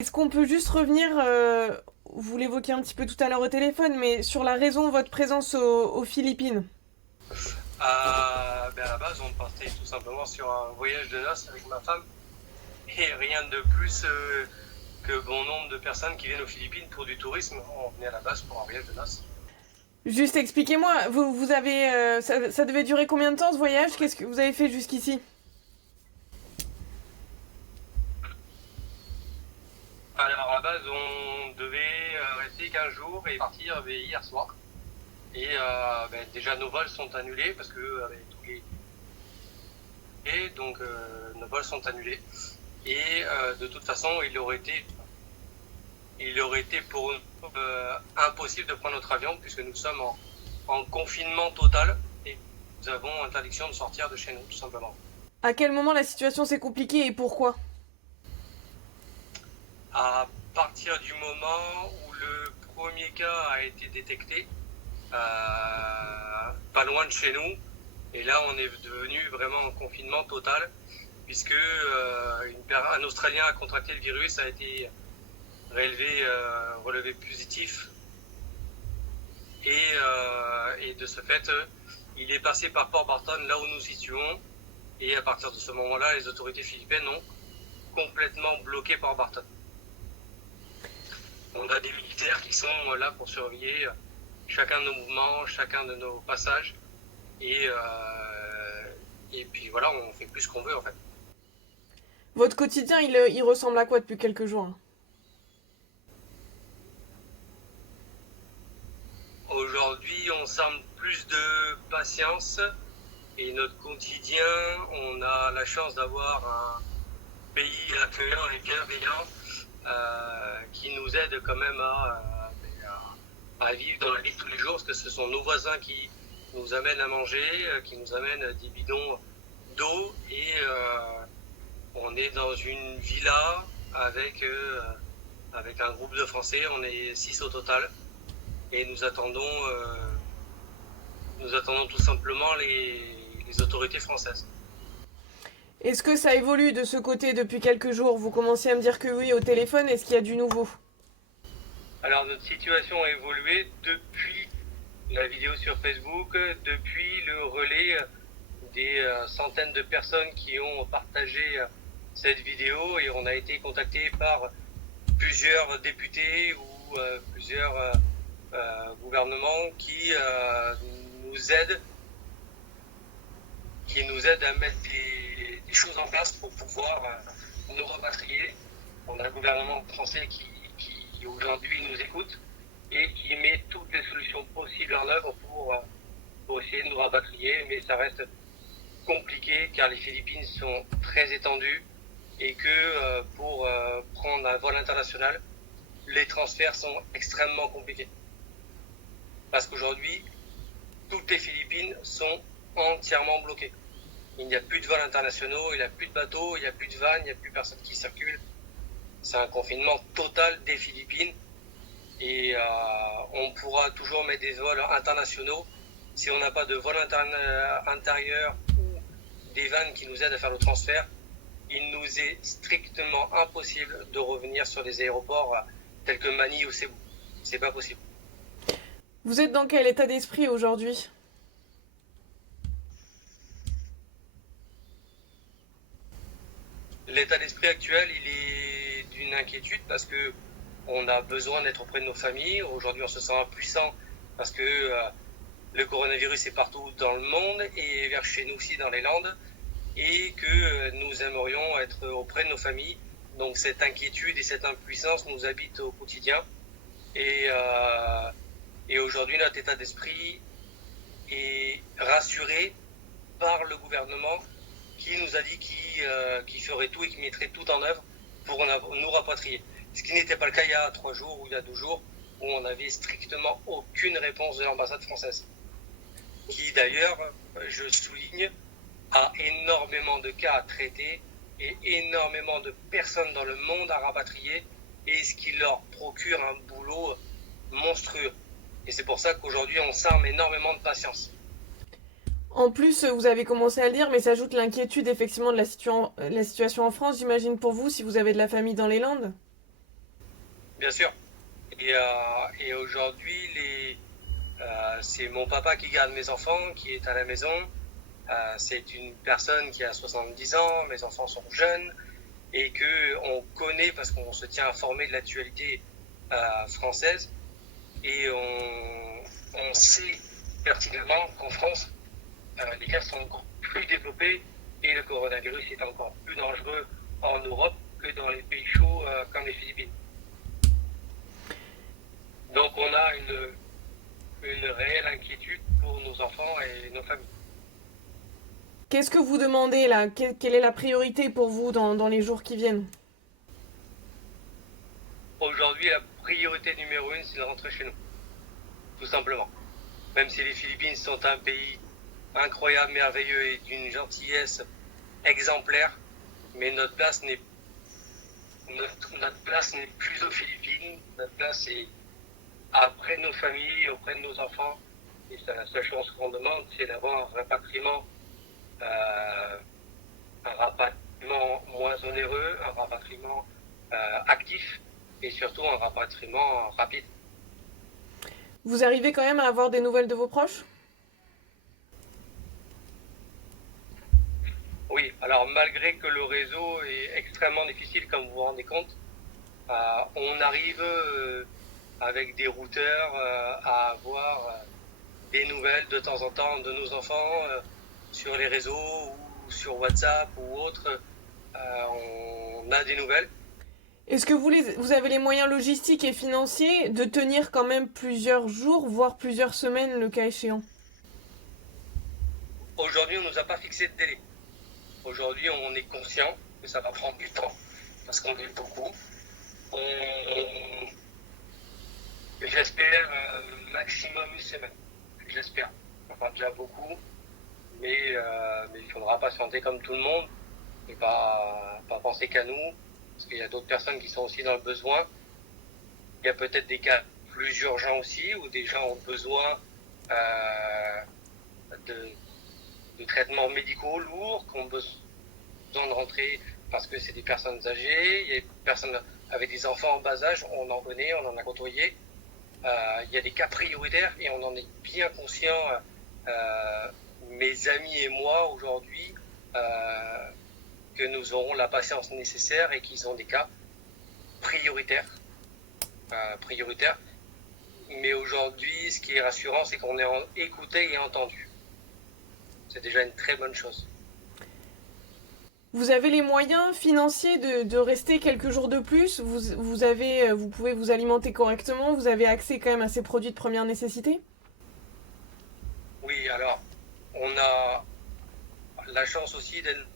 Est-ce qu'on peut juste revenir, vous l'évoquiez un petit peu tout à l'heure au téléphone, mais sur la raison de votre présence aux Philippines? À la base, on partait tout simplement sur un voyage de noces avec ma femme et rien de plus que bon nombre de personnes qui viennent aux Philippines pour du tourisme. On venait à la base pour un voyage de noces. Juste expliquez-moi, vous avez, ça devait durer combien de temps ce voyage? Qu'est-ce que vous avez fait jusqu'ici? Alors à la base, on devait rester 15 jours et partir hier soir. Et déjà nos vols sont annulés parce que avec tous les et donc nos vols sont annulés. Et de toute façon, il aurait été pour nous impossible de prendre notre avion puisque nous sommes en confinement total et nous avons interdiction de sortir de chez nous, tout simplement. À quel moment la situation s'est compliquée et pourquoi? À partir du moment où le premier cas a été détecté, pas loin de chez nous, et là on est devenu vraiment en confinement total puisque un Australien a contracté le virus, a été relevé positif et de ce fait, il est passé par Port Barton, là où nous situons, et à partir de ce moment-là, les autorités philippines ont complètement bloqué Port Barton. On a des militaires qui sont là pour surveiller chacun de nos mouvements, chacun de nos passages, et puis voilà, on fait plus ce qu'on veut en fait. Votre quotidien, il ressemble à quoi depuis quelques jours là? Aujourd'hui, on semble plus de patience et notre quotidien, on a la chance d'avoir un pays accueillant et bienveillant qui nous aide quand même à vivre dans la vie de tous les jours parce que ce sont nos voisins qui nous amènent à manger, qui nous amènent des bidons d'eau et on est dans une villa avec un groupe de Français, on est 6 au total et nous attendons tout simplement les autorités françaises. Est-ce que ça évolue de ce côté depuis quelques jours? Vous commencez à me dire que oui au téléphone, est-ce qu'il y a du nouveau? Alors notre situation a évolué depuis la vidéo sur Facebook, depuis le relais des centaines de personnes qui ont partagé cette vidéo et on a été contacté par plusieurs députés ou plusieurs gouvernements nous aident, qui nous aident à mettre des choses en place pour pouvoir nous rapatrier. On a un gouvernement français qui aujourd'hui nous écoute et qui met toutes les solutions possibles en œuvre pour essayer de nous rapatrier, mais ça reste compliqué car les Philippines sont très étendues et que pour prendre un vol international, les transferts sont extrêmement compliqués. Parce qu'aujourd'hui, toutes les Philippines sont entièrement bloquées. Il n'y a plus de vols internationaux, il n'y a plus de bateaux, il n'y a plus de vannes, il n'y a plus personne qui circule. C'est un confinement total des Philippines et on pourra toujours mettre des vols internationaux si on n'a pas de vol intérieur ou des vannes qui nous aident à faire le transfert. Il nous est strictement impossible de revenir sur des aéroports tels que Manille ou Cebu. C'est pas possible. Vous êtes dans quel état d'esprit aujourd'hui? L'état d'esprit actuel, il est d'une inquiétude parce que on a besoin d'être auprès de nos familles. Aujourd'hui, on se sent impuissant parce que le coronavirus est partout dans le monde et vers chez nous aussi dans les Landes et que nous aimerions être auprès de nos familles. Donc cette inquiétude et cette impuissance nous habitent au quotidien et aujourd'hui notre état d'esprit est rassuré par le gouvernement qui nous a dit qu'il ferait tout et qu'il mettrait tout en œuvre pour nous rapatrier. Ce qui n'était pas le cas il y a 3 jours ou il y a 2 jours où on n'avait strictement aucune réponse de l'ambassade française. Qui d'ailleurs, je souligne, a énormément de cas à traiter et énormément de personnes dans le monde à rapatrier et ce qui leur procure un boulot monstrueux. Et c'est pour ça qu'aujourd'hui on s'arme énormément de patience. En plus, vous avez commencé à le dire, mais s'ajoute l'inquiétude effectivement de la situation en France, j'imagine pour vous, si vous avez de la famille dans les Landes. bien sûr. Et aujourd'hui, c'est mon papa qui garde mes enfants, qui est à la maison. C'est une personne qui a 70 ans, mes enfants sont jeunes, et qu'on connaît parce qu'on se tient informé de l'actualité française. Et on sait pertinemment qu'en France, les cas sont encore plus développés et le coronavirus est encore plus dangereux en Europe que dans les pays chauds comme les Philippines. Donc on a une réelle inquiétude pour nos enfants et nos familles. Qu'est-ce que vous demandez là? Quelle est la priorité pour vous dans les jours qui viennent? Aujourd'hui, la priorité numéro une, c'est de rentrer chez nous, tout simplement. Même si les Philippines sont un pays incroyable, merveilleux et d'une gentillesse exemplaire, mais notre place n'est plus aux Philippines, notre place est après nos familles, auprès de nos enfants. Et la seule chose qu'on demande, c'est d'avoir un rapatriement moins onéreux, un rapatriement actif et surtout un rapatriement rapide. Vous arrivez quand même à avoir des nouvelles de vos proches? Oui, alors malgré que le réseau est extrêmement difficile, comme vous vous rendez compte, on arrive avec des routeurs à avoir des nouvelles de temps en temps de nos enfants sur les réseaux ou sur WhatsApp ou autre. On a des nouvelles. Est-ce que vous avez les moyens logistiques et financiers de tenir quand même plusieurs jours, voire plusieurs semaines, le cas échéant? Aujourd'hui, on ne nous a pas fixé de délai. Aujourd'hui, on est conscient que ça va prendre du temps parce qu'on est beaucoup. J'espère maximum une semaine. J'espère. Enfin, déjà beaucoup. Mais il faudra patienter comme tout le monde et pas penser qu'à nous. Parce qu'il y a d'autres personnes qui sont aussi dans le besoin. Il y a peut-être des cas plus urgents aussi où des gens ont besoin de traitements médicaux lourds, qui ont besoin de rentrer parce que c'est des personnes âgées. Il y a des personnes avec des enfants en bas âge, on en connaît, on en a côtoyé. Il y a des cas prioritaires et on en est bien conscient, mes amis et moi aujourd'hui, que nous aurons la patience nécessaire et qu'ils ont des cas prioritaires. Mais aujourd'hui, ce qui est rassurant, c'est qu'on est écouté et entendu. C'est déjà une très bonne chose. Vous avez les moyens financiers de rester quelques jours de plus? Vous pouvez vous alimenter correctement? Vous avez accès quand même à ces produits de première nécessité? Oui, alors, on a la chance aussi d'être